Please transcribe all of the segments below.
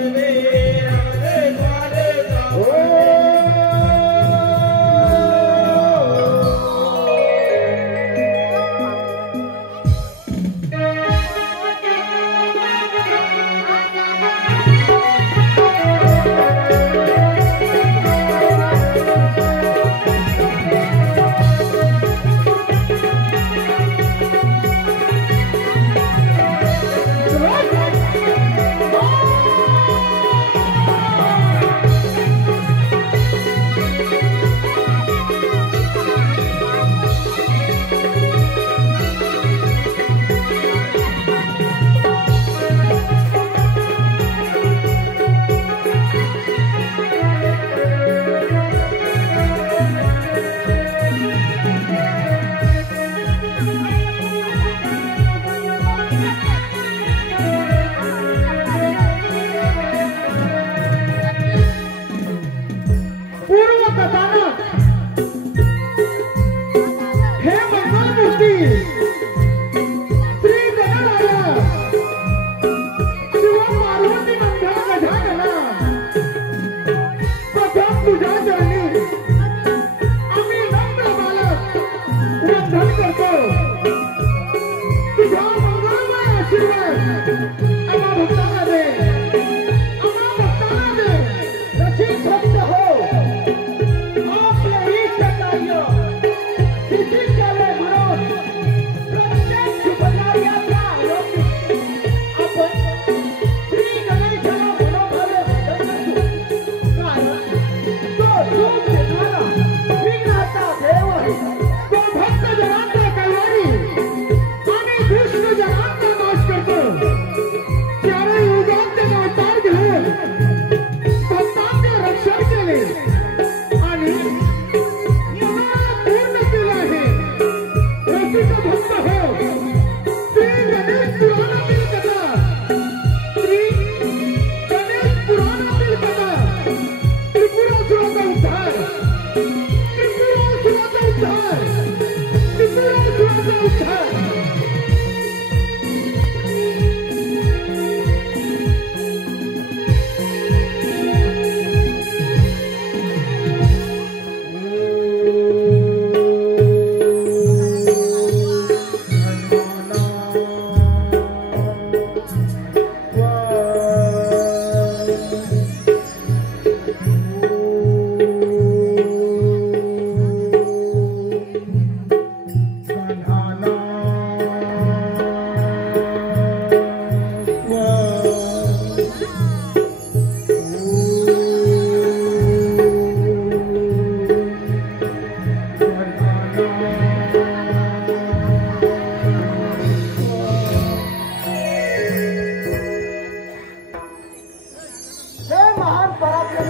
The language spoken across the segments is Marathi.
Amen.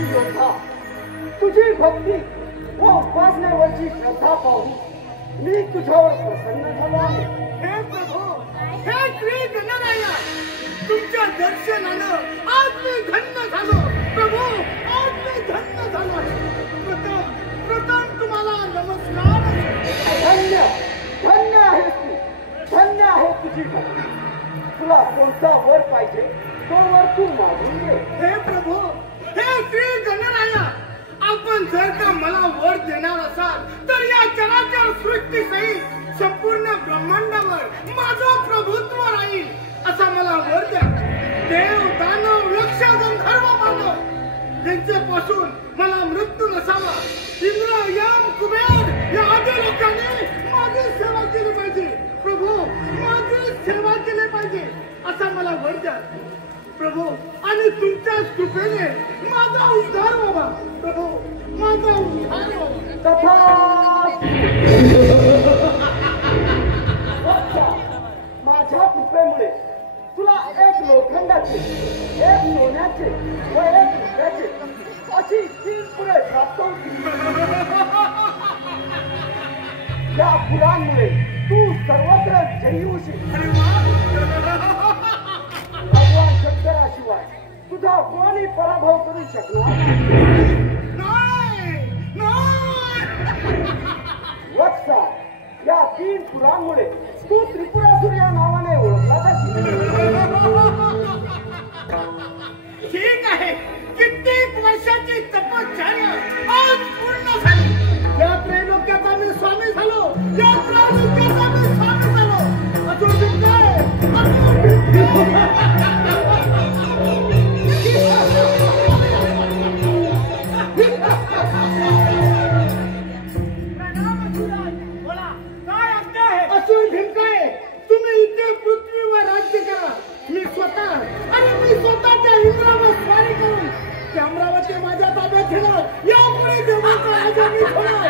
पराक्रमी योद्धा, तुझी भक्ती व उपासनेवरची श्रद्धा पाहून मी तुझ्यावर प्रसन्न झालो आहे. हे प्रभू, हे श्री गणराया, तुमच्या दर्शनानं आज मी धन्य झालो. प्रभू, आज मी धन्य झालो. प्रथम प्रथम तुम्हाला नमस्कार. धन्य धन्य आहेस तू, धन्य आहे तुझी भक्ती. तुला कोणता वर पाहिजे तो वर तू मागून घे. हे प्रभू, हे श्री गणराया, आपण जर का मला वर देणार असाल तर या चराचर सृष्टी सहित संपूर्ण ब्रह्मांडावर माझं प्रभुत्व राहील असा मला वर द्या. देव, दानव, यक्ष, गंधर्व, मानव यांच्यापासून मला मृत्यू नसावा. इंद्र, यम, कुबेर या आदी लोकांनी माझी सेवा केली पाहिजे. प्रभू, माझी सेवा केली पाहिजे असा मला वर द्या प्रभू. आणि तुमच्या कृपेने माझा उद्धार व्हावा. प्रभू, माझा उद्धार व्हावा. तथास्तु. माझ्या कृपेमुळे तुला एक लोखंडाचे, एक सोन्याचे व एक रुपयाचे अशी 3 पुरे प्राप्त होतील. या पुरांमुळे तू सर्वत्र जयी होशील. भगवान शंकराशिवाय तुझा कोणी पराभव करू शकणार नाही. वत्सा, या 3 पुरांमुळे तू त्रिपुरासुर या नावाने ओळखला जाशील. ठीक आहे. कित्येक वर्षाची तपश्चर्या आज पूर्ण झाली. या त्रैलोक्याचा मी स्वामी झालो. या त्रैलोक्याचा मी स्वामी झालो. अजून काय? असून भिंकाय, तुम्ही इथे पृथ्वीवर राज्य करा. मी स्वतः आणि मी स्वतःच्या इंद्रावर स्वारी करून ते अमरावती माझ्या ताब्यात घेणार. यापुढे देवाचा राजा मी होणार.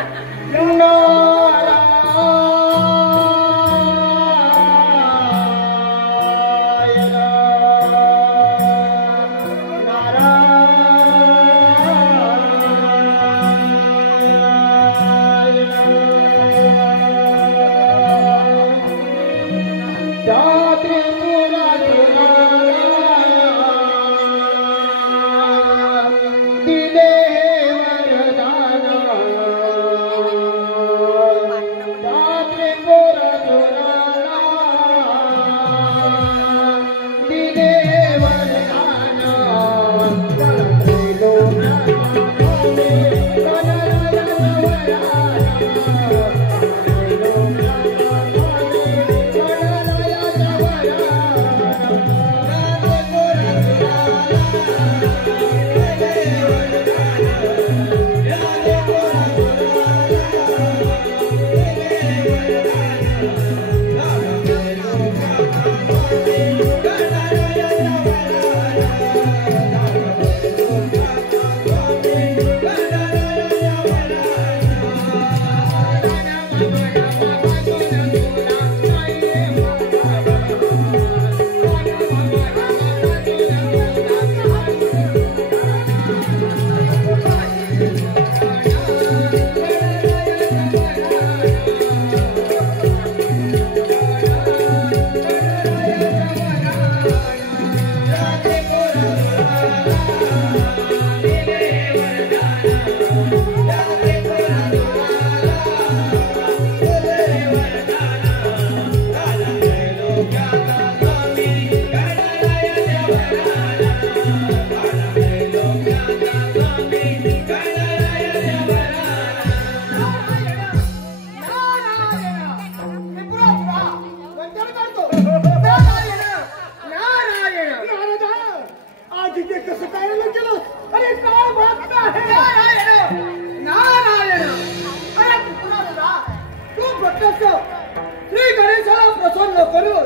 श्री गणेशाला प्रसन्न करून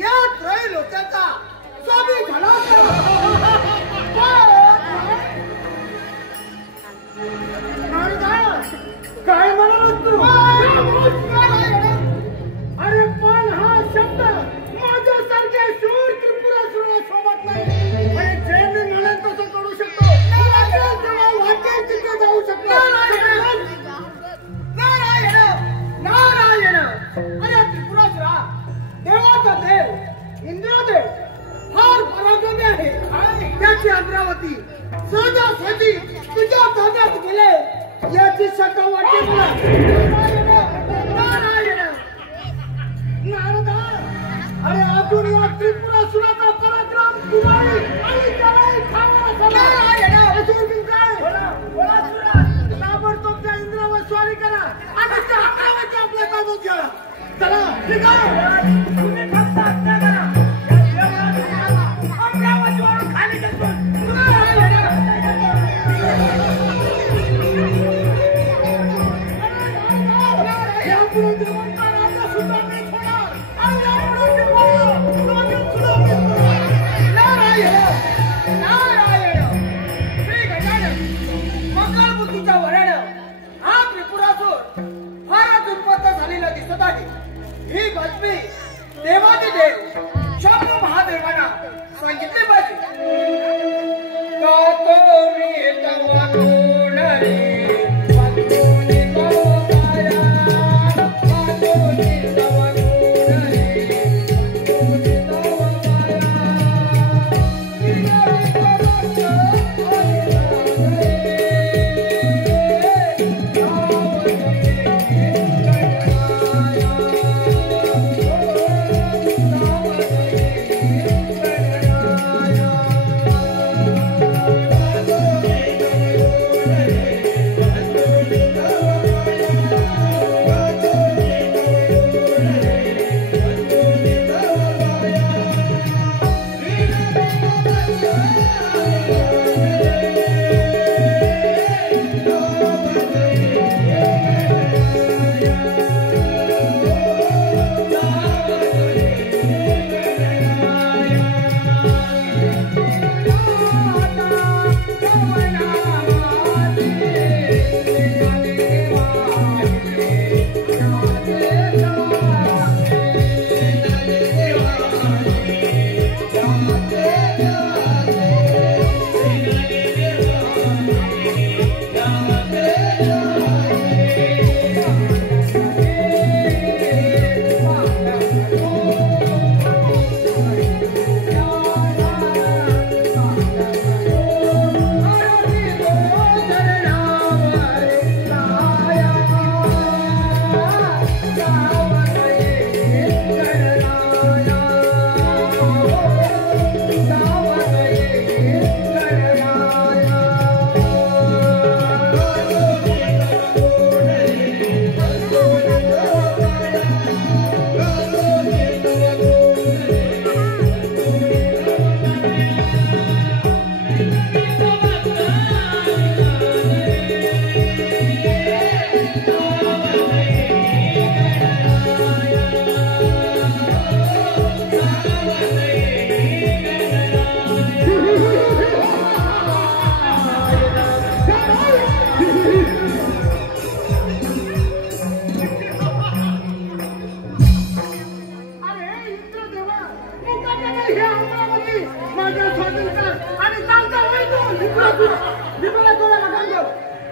या त्रैलोक्याचा स्वामी झाला. काय म्हणाल तू? अरे पण हा शब्द माझ्यासारख्या शूर त्रिपुरासुराला शोभत नाही. जे मी म्हणेन तसं करू शकतो. सहजासहजी सहजासहजी तुझ्या ताब्यात गेले याची शंका वाटते मला. नारदा, अरे अजून या त्रिपुरासुराचा पराक्रम तुम्हाला आणि त्यालाही खावा झाला. अजून काय ताबडतोब त्या इंद्रावर स्वारी करा आणि त्या अकरावाच्या आपल्या ताब्यात घ्या. चला निघा. तुम्ही फक्त हत्या करा. अमरावतीवरून खाली घेतो. यापुढे देवांचा राजा सुद्धा मी होणार आणि यापुढे देवाला राजा सुद्धा मी होणार. नारायण नारायण श्री गजानन मंगलमूर्तीच्या वरानं हा त्रिपुरासूर फारच उत्पन्न झालेला दिसत आहे. ही बातमी देवाचे देव शंभू महादेवांना सांगितली पाहिजे.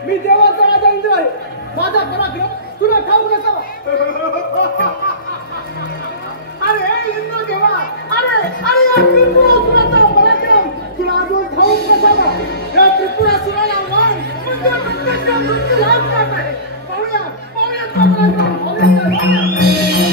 मी देवाचा राजा इंद्र आहे. माझा पराक्रम तुला ठाऊक नसावा. अरे इंद्र देवा, अरे अरे या त्रिपुरासुराचा पराक्रम तुला अजून ठाऊक नसावा. या त्रिपुरासुराला मान म्हणजे मृत्यू लाभ जात आहे. पाहूया पाहूया पराक्रम पाहूया.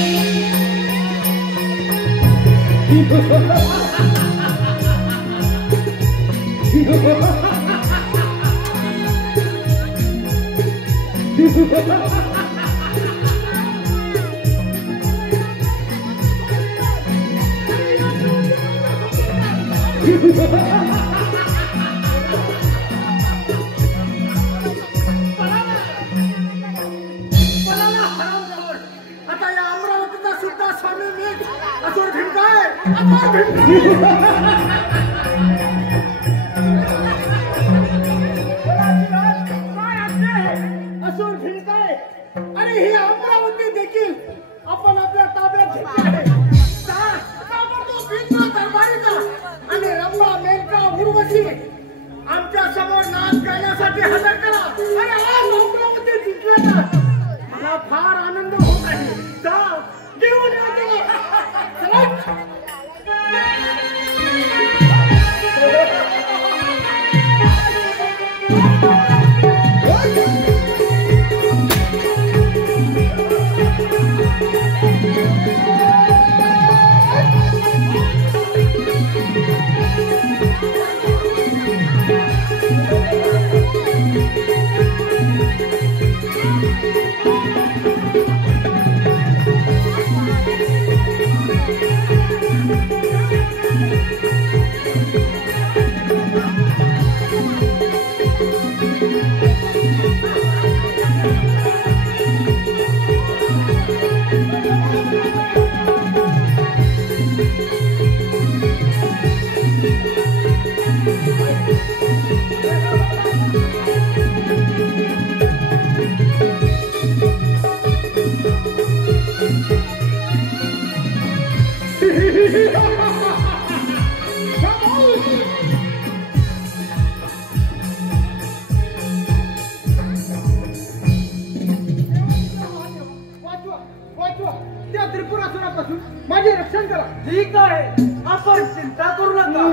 आता या अमरावतीचा सुद्धा स्वामी मीच. असुर भिंकाय असुर भिंकाय. आणि ही अमरावती देखील आपण आपल्या ताब्यात घेतली आहे. दरबारीचा आणि रंभा मेनका उर्वशी आमच्या समोर नाच करण्यासाठी हजर करा. आणि आज अमरावती जिंकल्याचा मला फार आनंद होत आहे. घेऊन या. त्या त्रिपुरासुरापासून माझे रक्षण करा. ठीक आहे, आपण चिंता करू नका.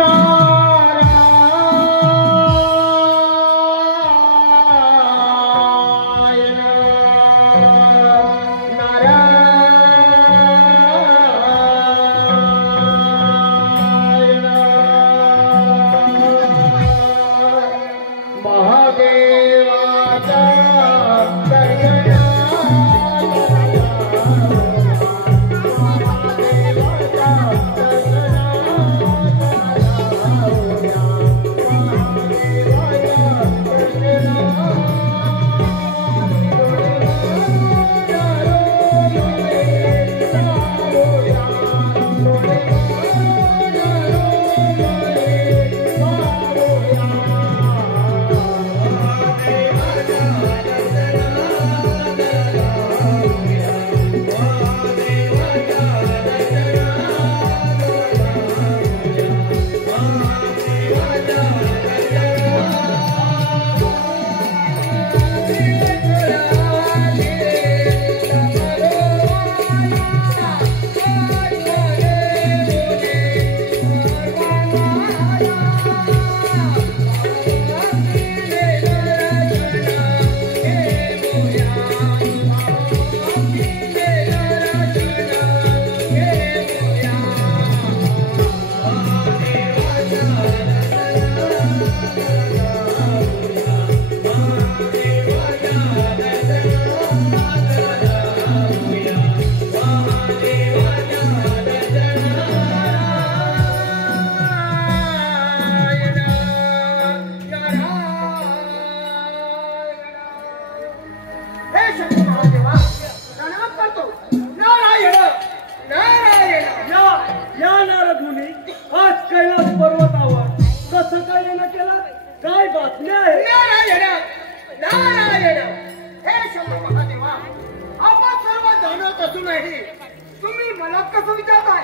तुम्ही मला कसं विचारताय?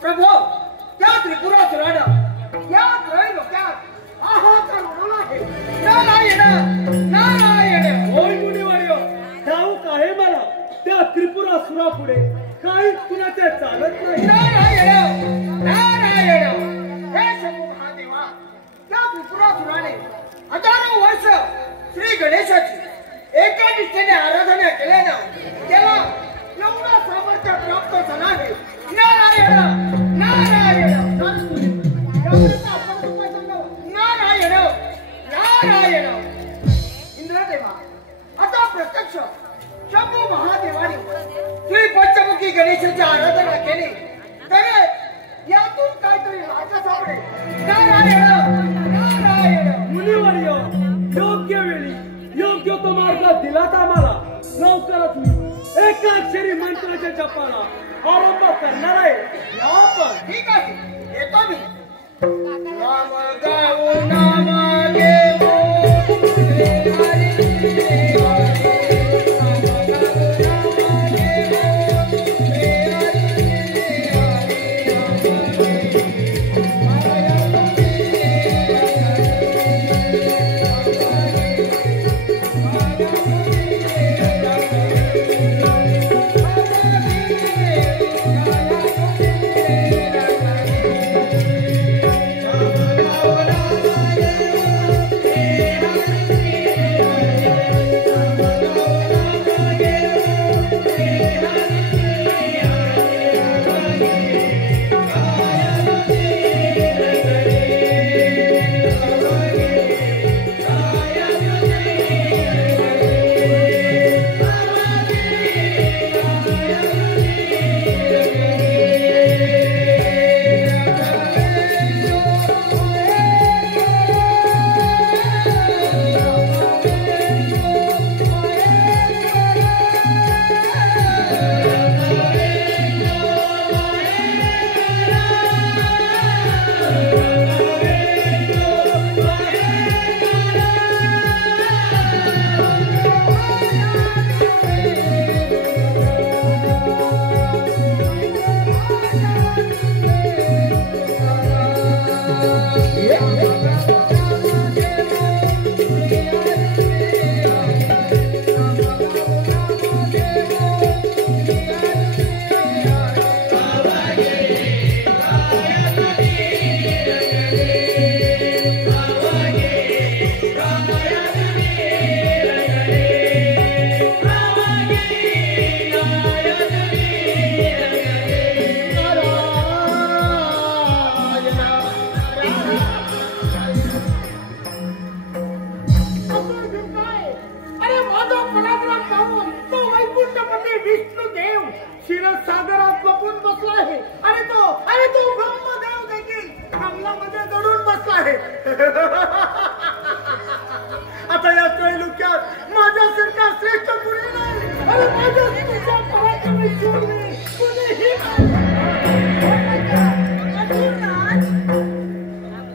प्रभू, त्या त्रिपुरासुरानं या त्रय लोकात हाहाकार उडवला आहे. नारायण नारायण. होय मुनिवर्य, ठाऊक आहे मला त्या त्रिपुरासुरापुढे काहीच कुणाचे चालत नाही. नारायण नारायण. हे शंभू महादेवा, त्या त्रिपुरासुराने हजारो वर्ष श्री गणेशाची एका निष्ठेने आराधना केल्यानं त्याला एवढा सामर्थ्य प्राप्त झाला आहे. नारायण नारायण. नारायण नारायण. इंद्रदेवा, आता प्रत्यक्ष शंभू महादेवाने श्री पंचमुखी गणेशाची आराधना केली तर यातून काहीतरी मार्ग सापडेल. नारायण नारायण. मुनिवर्य, योग्य वेळी योग्य तो मार्ग दिलात आम्हाला. लवकरच मी एकाक्षरी मंत्राच्या जपाला आरंभ करणार आहे. या पण ठीक आहे, येतो मी. नाम गाऊ नाम घेऊ रे हरी रे Hare विष्णुदेव क्षीरसागरात लपून बसला आहे. अरे तो ब्रह्मदेव देखील कमलामध्ये दडून बसला आहे. आता या त्रैलोक्यात माझ्यासारखा श्रेष्ठ कुणी नाही. अरे माझ्या तुझ्या पराक्रमी शूरवीर कुणीही नाही.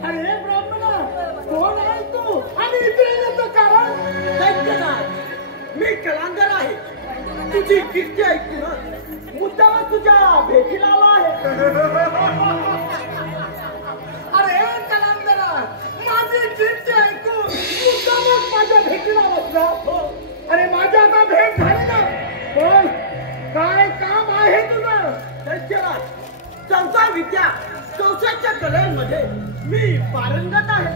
अरे ब्राह्मणा, कोण आहे तू आणि इकडे येण्याचं कारण? दैत्यराज, मी कलांदर आहे. तुझी कीर्ती ऐकून मुद्दाम तुझ्या भेटीला आला आहे. अरे कलांदरा, माझी कीर्ती ऐकून मुद्दामच माझ्या भेटीला बसला. अरे माझ्या का भेट झाली ना? बोल, काय काम आहे तुझं? दैत्यराज, चौथा विद्या चौथ्याच्या कलांमध्ये मी पारंगत आहे.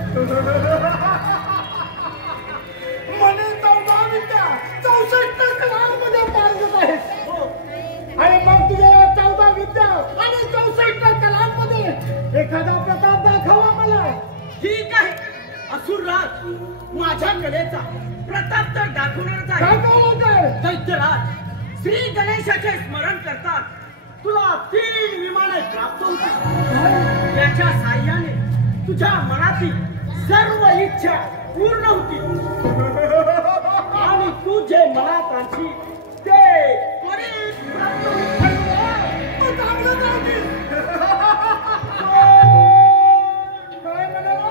म्हणे 14 विद्या 64 कलांमध्ये पारंगत आहे. अरे मग तुझ्या 14 विद्या आणि 64 कलांमध्ये एखादा प्रताप दाखवा मला. ठीक आहे असुरराज, माझ्या कलेचा प्रताप तर दाखवणारच आहे. दाखवलं तर. दैत्यराज, श्री गणेशाचे स्मरण करतात तुला 3 विमाने प्राप्त होतील. याच्या साह्याने तुझ्या मनातील सर्व इच्छा पूर्ण होतील आणि तू जे मनात आणशील ते त्वरित प्राप्त होईल. मग चांगलं जातील. काय म्हणाला?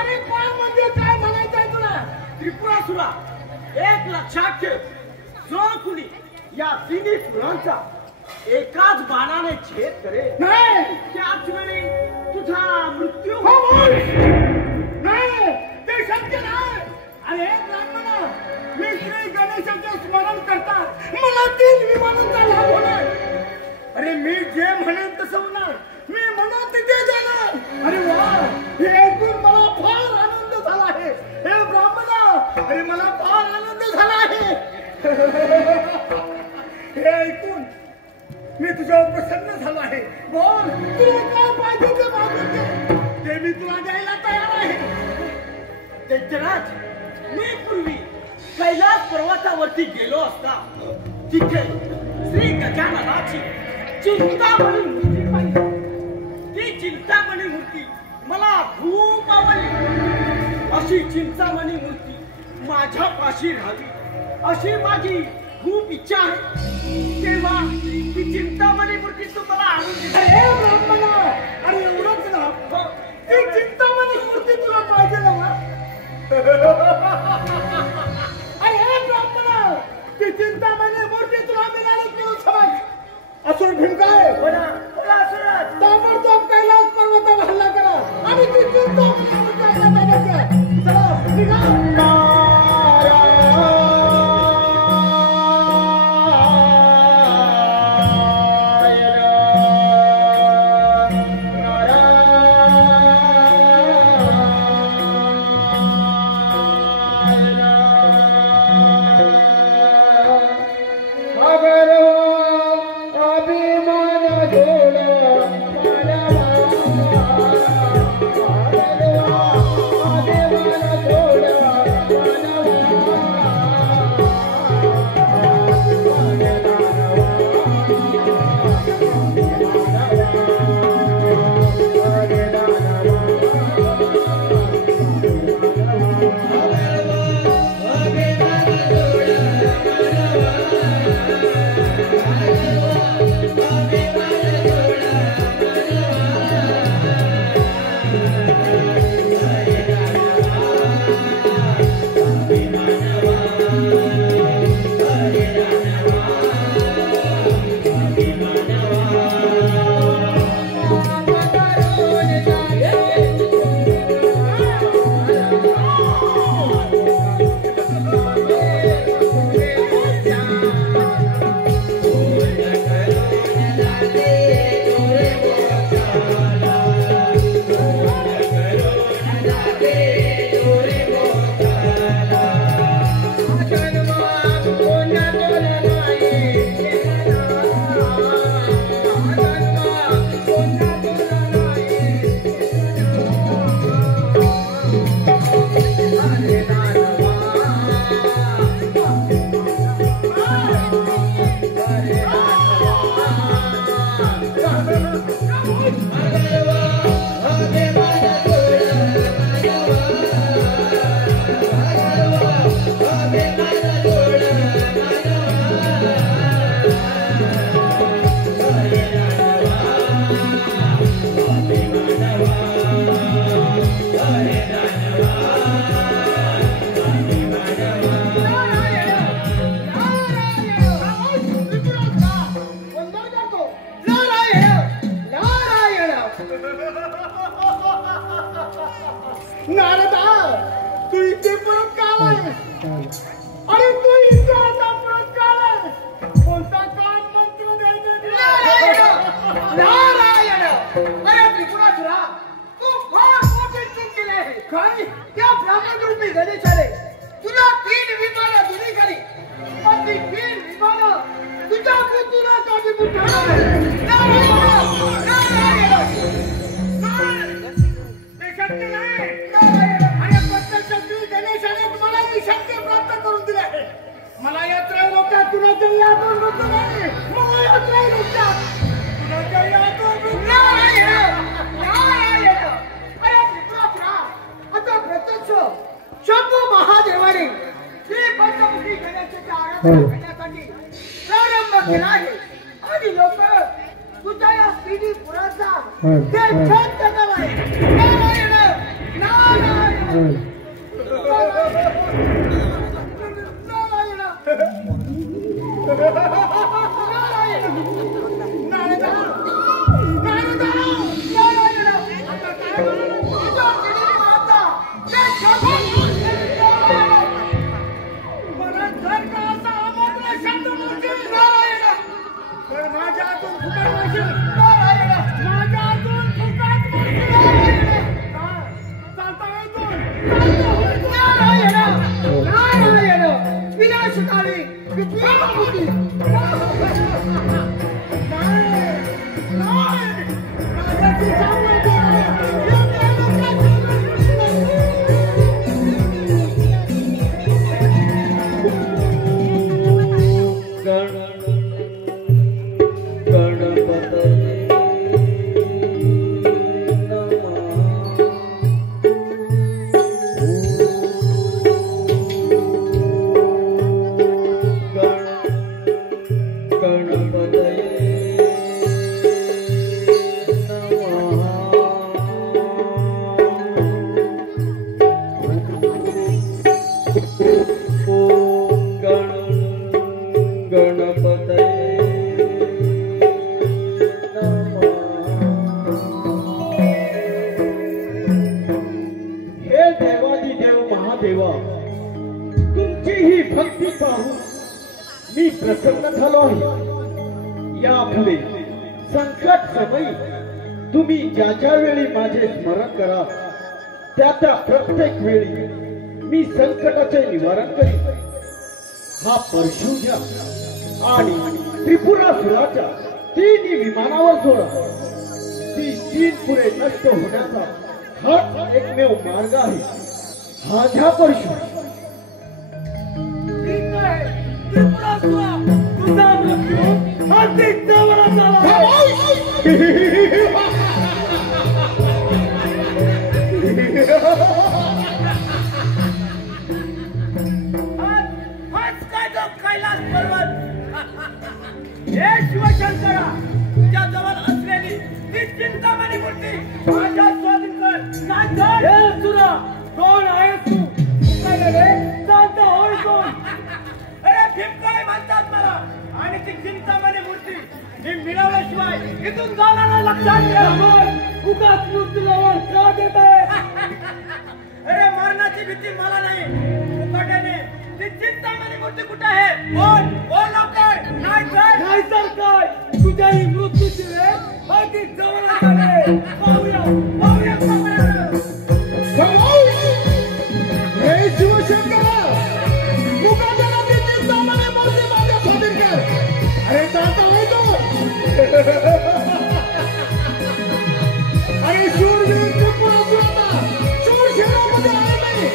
अरे काय म्हणजे काय म्हणायचंय तुला? त्रिपुरासुरा, एक लक्षात ठेव, जो कुणी या तिन्ही फुलांचा एकाच बाणाने छेद करेल नाही, त्याच वेळी तुझा मृत्यू हो होईल. बोल. नाही, ते शक्य नाही. अरे ब्राह्मणा, मी श्री गणेशाचे स्मरण करतात मला 3 विमानांचा लाभ होणार. अरे मी जे म्हणेन तसं होणार. मी म्हणून तिथे जाणार. अरे वा, हे ऐकून मला फार आनंद झाला आहे. हे ब्राह्मणा, अरे मला फार आनंद झाला आहे. हे ऐकून मी तुझ्यावर प्रसन्न झालो आहे. बोल, तुला काय पाहिजे ते मागून दे. ते मी तुला द्यायला तयार आहे. दैत्यराज, मी पूर्वी कैलास पर्वतावरती गेलो असता तिथे श्री गजाननाची चिंतामणी मूर्ती पाहिली. ती चिंतामणी मूर्ती मला खूप आवडली. अशी चिंतामणी मूर्ती माझ्या पाशी राहावी अशी माझी खूप इच्छा आहे. तेव्हा ती चिंतामणी मूर्ती तू मला आणून दे. अरे ब्राह्मणा, अरे एवढंच ना? ती चिंतामणी मूर्ती तुला पाहिजे ना? अरे ब्राह्मणा, ती चिंतामणी मूर्ती तुला मिळाली म्हणून समज. असुर भिमकाय, ताबडतोब कैलास पर्वतावर हल्ला करा आणि ती चिंतामणी मूर्ती आपल्या ताब्यात घ्या. चला निघा. तू इथे परत का आलायस? अरे तू इथे आता परत का आलायस? कोणता काम मंत्र द्यायचा? नारायण अरे त्रिपुरासुरा तू फार मोठी चूक केली आहे. काय? त्या ब्राह्मण रूपी गणेशाने तुला 3 विमानं दिली खरी, पण ती 3 विमानं तुझ्या मृत्यूला कारणीभूत ठरणार आहे. ते शक्य नाही. अरे प्रत्यक्ष श्री गणेशाने मला ती शक्य प्राप्त करून दिली आहे. मला यात्रा लोकात कुणाच्या यातून मृत्यू नाही. मला यात्रा लोकात कुणाच्या यातून नारायण नारायण अरे त्रिपुरासुरा आता प्रत्यक्ष शंभू महादेवाने श्री पंचमुखी गणेशाची आराधना करण्यासाठी प्रारंभ केला आहे आणि लोक तुझ्या या स्त्रीनी पुराचा ते छत करणार आहे. नारायण नारायण विनाशकाली मी प्रसन्न झालो आहे. यापुढे संकट समयी तुम्ही ज्या ज्या वेळी माझे स्मरण करा त्या त्या प्रत्येक वेळी मी संकटाचे निवारण करीन. हा परशु घ्या आणि त्रिपुरासुराच्या 3 विमानावर सोडा. ती 3 पुरे नष्ट होण्याचा हाच एकमेव मार्ग आहे. हा घ्या परशु. त्रिपुरासुरा तुझा मृत्यू अगदी जवळच आला. आज काय जो कैलास पर्वत हे शिवशंकरा तुझ्या जवळ असलेली ती चिंतामणी मूर्ती माझ्या स्वाधीन कर. नाही हे सुरा कोण आहेस तू? काय रे शांत होय कोण? अरे भिमकाळे म्हणतात मला आणि ती चिंतामणी मूर्ती ही मिळवल्याशिवाय इथून जाणार नाही. लक्षात ठेव. उगाच मृत्यूला का देत आहे? अरे मरणाची भीती मला नाही. मुकाट्याने ती चिंतामणी मूर्ती कुठे आहे? बोल बोल लवकर. नाही तर काय तुझ्या ही मृत्यूची वेळ अगदी जवळ आली. पाहूया पाहूया हे शिवशंकरा मुकाट्याला ती चिंतामणी मूर्ती माझ्या स्वाधीन कर. अरे जाता होय तो. अरे शूरवीर त्रिपुरासुराचा शूरसेनामध्ये आहे नाही.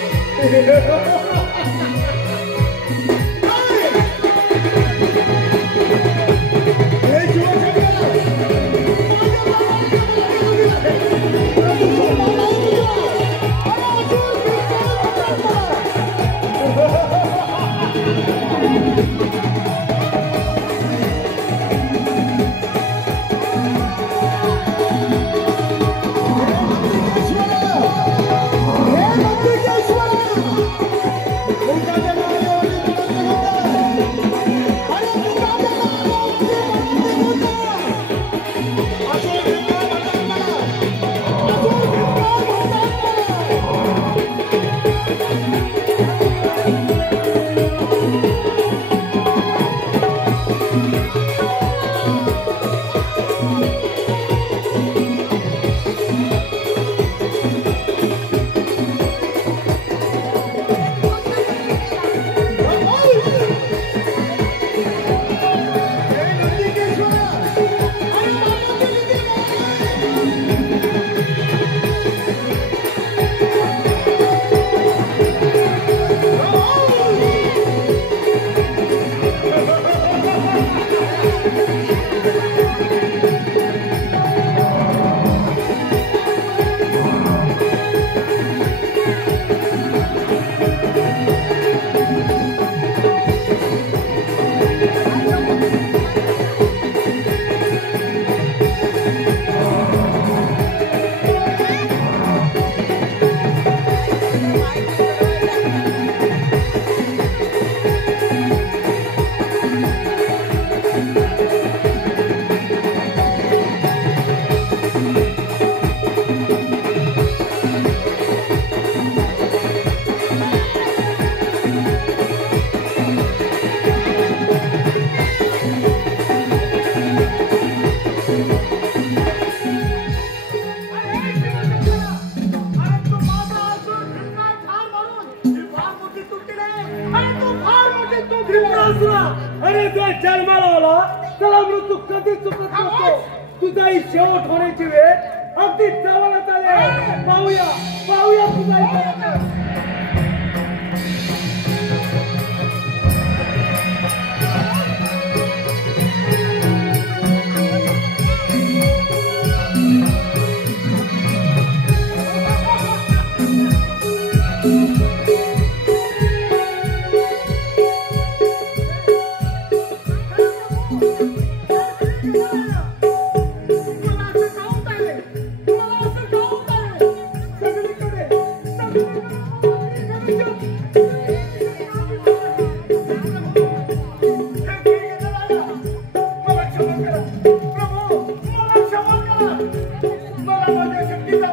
त्रिपुरासुरा, अरे जो जन्माला आला त्याला मृत्यू कधीच चुकत नसतो. तुझाही शेवट होण्याची वेळ अगदी जवळच आली आहे. पाहूया पाहूया तुझाही शेवट. मला माझ्या शक्तीचा